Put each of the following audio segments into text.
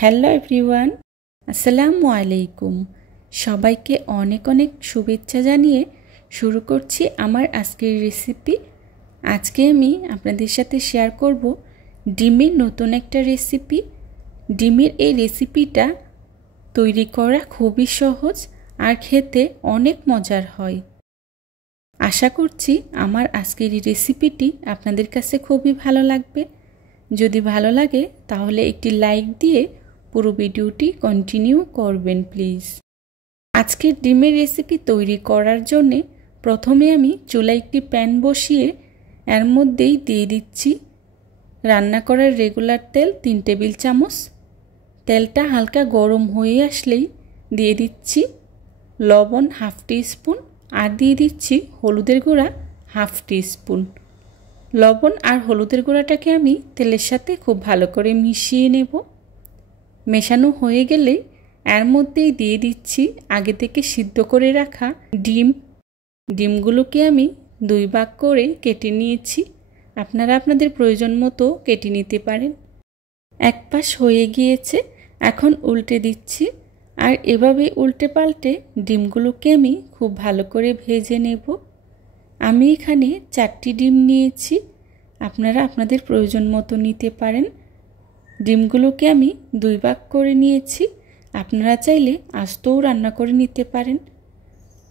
Hello everyone, আসসালামু আলাইকুম। সবাইকে অনেক অনেক শুভেচ্ছা জানিয়ে শুরু করছি আমার আজকের রেসিপি। আজকে আমি আপনাদের সাথে শেয়ার করব ডিমের নতুন একটা রেসিপি। ডিমের এই রেসিপিটা তৈরি করা খুবই সহজ আর খেতে অনেক মজার হয়। আশা করছি আমার আজকের এই রেসিপিটি আপনাদের কাছে খুবই ভালো লাগবে। যদি ভালো লাগে তাহলে একটি লাইক দিয়ে পুরো ভিডিওটি কন্টিনিউ করবেন প্লিজ। আজকের ডিমের রেসিপি তৈরি করার জন্য প্রথমে আমি চুলায় একটি প্যান বসিয়ে এর মধ্যেই দিয়ে দিচ্ছি রান্না করার রেগুলার তেল 3 টেবিল চামচ। তেলটা হালকা গরম হয়ে আসলেই দিয়ে দিচ্ছি লবণ হাফ টিস্পুন আর দিয়ে দিচ্ছি হলুদের গুঁড়া হাফ টিস্পুন। লবণ আর হলুদের গুঁড়াটাকে আমি তেলের সাথে খুব ভালো করে মিশিয়ে নেব। মেশানো হয়ে গেলে এর মধ্যেই দিয়ে দিচ্ছি আগে থেকে সিদ্ধ করে রাখা ডিমগুলোকে আমি 2 ভাগ করে কেটে নিয়েছি। আপনারা আপনাদের প্রয়োজন মতো কেটে নিতে পারেন। এক পাশ হয়ে গিয়েছে, এখন উল্টে দিচ্ছি আর এভাবে উল্টে পাল্টে ডিমগুলোকে আমি খুব ভালো করে ভেজে নেব। আমি এখানে 4টি ডিম নিয়েছি, আপনারা আপনাদের প্রয়োজন মতো নিতে পারেন। ডিমগুলোকে আমি 2 ভাগ করে নিয়েছি, আপনারা চাইলে আস্তেও রান্না করে নিতে পারেন।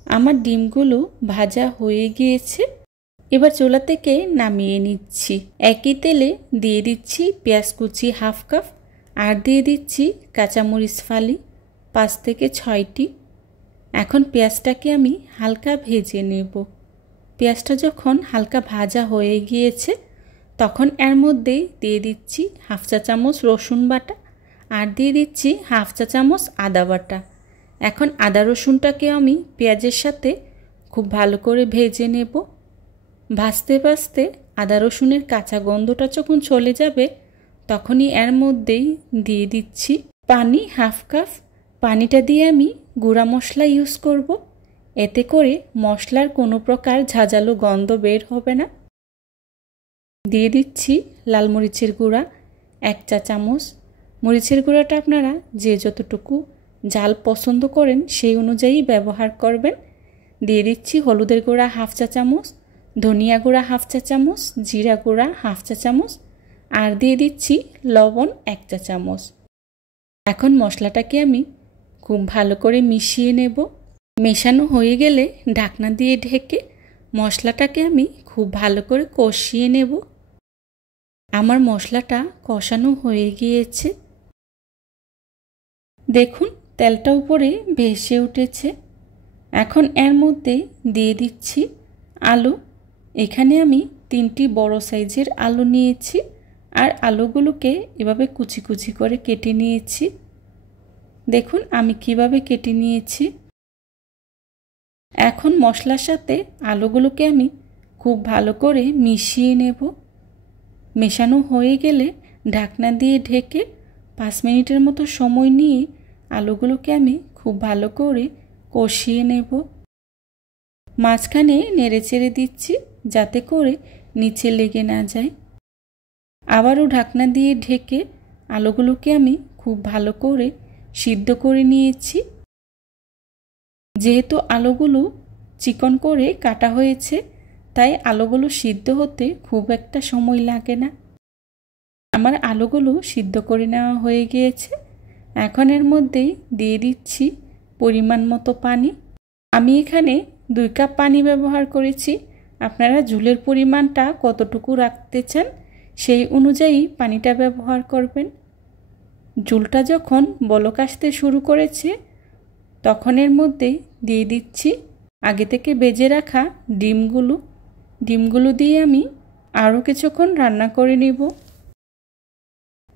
আমার ডিমগুলো ভাজা হয়ে গিয়েছে, এবার চুলা থেকে নামিয়ে নিচ্ছি। একই তেলে দিয়ে দিচ্ছি পেঁয়াজ কুচি হাফ কাপ আর দিয়ে দিচ্ছি কাঁচামরিচ ফালি 5 থেকে 6টি। এখন পেঁয়াজটাকে আমি হালকা ভেজে নেব। পেঁয়াজটা যখন হালকা ভাজা হয়ে গিয়েছে তখন এর মধ্যে দিয়ে দিচ্ছি হাফ চা চামচ রসুন বাটা আর দিয়ে দিচ্ছি হাফ চা চামচ আদা বাটা। এখন আদা রসুনটাকে আমি পেঁয়াজের সাথে খুব ভালো করে ভেজে নেব। ভাজতে ভাজতে আদা রসুনের কাঁচা গন্ধটা যখন চলে যাবে তখনই এর মধ্যেই দিয়ে দিচ্ছি পানি হাফ কাপ। পানিটা দিয়ে আমি গুঁড়া মশলা ইউজ করব, এতে করে মশলার কোনো প্রকার ঝাঁঝালো গন্ধ বের হবে না। দিয়ে দিচ্ছি লাল মরিচের গুঁড়া 1 চা চামচ। মরিচের গুঁড়াটা আপনারা যে যতটুকু ঝাল পছন্দ করেন সেই অনুযায়ী ব্যবহার করবেন। দিয়ে দিচ্ছি হলুদের গুঁড়া হাফ চা চামচ, ধনিয়া গুঁড়া হাফ চা চামচ, জিরা গুঁড়া হাফ চা চামচ আর দিয়ে দিচ্ছি লবণ 1 চা চামচ। এখন মশলাটাকে আমি খুব ভালো করে মিশিয়ে নেব। মেশানো হয়ে গেলে ঢাকনা দিয়ে ঢেকে মশলাটাকে আমি খুব ভালো করে কষিয়ে নেব। আমার মশলাটা কষানো হয়ে গিয়েছে, দেখুন তেলটা উপরে ভেসে উঠেছে। এখন এর মধ্যে দিয়ে দিচ্ছি আলু। এখানে আমি 3টি বড় সাইজের আলু নিয়েছি আর আলুগুলোকে এভাবে কুচি কুচি করে কেটে নিয়েছি। দেখুন আমি কিভাবে কেটে নিয়েছি। এখন মশলার সাথে আলুগুলোকে আমি খুব ভালো করে মিশিয়ে নেব। মেশানো হয়ে গেলে ঢাকনা দিয়ে ঢেকে 5 মিনিটের মতো সময় নিয়ে আলুগুলোকে আমি খুব ভালো করে কষিয়ে নেব। মাঝখানে নেড়ে চেড়ে দিচ্ছি যাতে করে নিচে লেগে না যায়। আবারও ঢাকনা দিয়ে ঢেকে আলুগুলোকে আমি খুব ভালো করে সিদ্ধ করে নিয়েছি। যেহেতু আলুগুলো চিকন করে কাটা হয়েছে তাই আলুগুলো সিদ্ধ হতে খুব একটা সময় লাগে না। আমার আলুগুলো সিদ্ধ করে নেওয়া হয়ে গিয়েছে। এখন এর মধ্যে দিয়ে দিচ্ছি পরিমাণ মতো পানি। আমি এখানে 2 কাপ পানি ব্যবহার করেছি, আপনারা ঝোলের পরিমাণটা কতটুকু রাখতে চান সেই অনুযায়ী পানিটা ব্যবহার করবেন। ঝোলটা যখন বলক আসতে শুরু করেছে তখন এর মধ্যে দিয়ে দিচ্ছি আগে থেকে ভেজে রাখা ডিমগুলো দিয়ে আমি আরও কিছুক্ষণ রান্না করে নেব।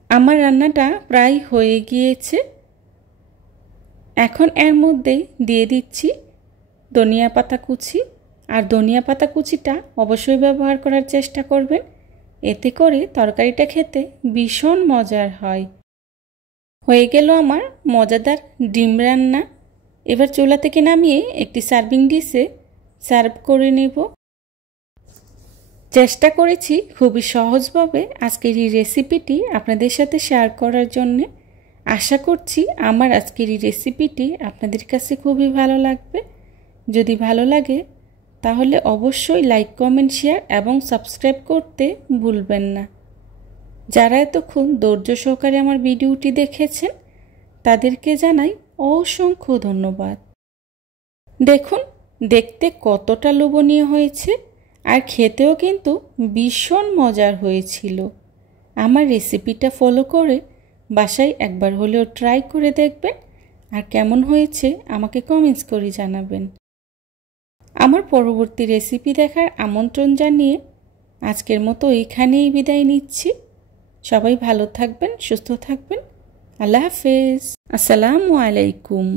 আমার রান্নাটা প্রায় হয়ে গিয়েছে। এখন এর মধ্যে দিয়ে দিচ্ছি ধনিয়া পাতা কুচি আর ধনিয়া পাতা কুচিটা অবশ্যই ব্যবহার করার চেষ্টা করবেন, এতে করে তরকারিটা খেতে ভীষণ মজার হয়। হয়ে গেল আমার মজাদার ডিম রান্না। এবার চুলা থেকে নামিয়ে একটি সার্ভিং ডিশে সার্ভ করে নেব। চেষ্টা করেছি খুবই সহজভাবে আজকের এই রেসিপিটি আপনাদের সাথে শেয়ার করার জন্যে। আশা করছি আমার আজকের এই রেসিপিটি আপনাদের কাছে খুবই ভালো লাগবে। যদি ভালো লাগে তাহলে অবশ্যই লাইক, কমেন্ট, শেয়ার এবং সাবস্ক্রাইব করতে ভুলবেন না। যারা এতক্ষণ ধৈর্য সহকারে আমার ভিডিওটি দেখেছেন তাদেরকে জানাই অসংখ্য ধন্যবাদ। দেখুন দেখতে কতটা লোভনীয় হয়েছে আর খেতেও কিন্তু ভীষণ মজার হয়েছিল। আমার রেসিপিটা ফলো করে বাসায় একবার হলেও ট্রাই করে দেখবেন আর কেমন হয়েছে আমাকে কমেন্টস করে জানাবেন। আমার পরবর্তী রেসিপি দেখার আমন্ত্রণ জানিয়ে আজকের মতো এখানেই বিদায় নিচ্ছি। সবাই ভালো থাকবেন, সুস্থ থাকবেন। আল্লাহ হাফেজ। আসসালামু আলাইকুম।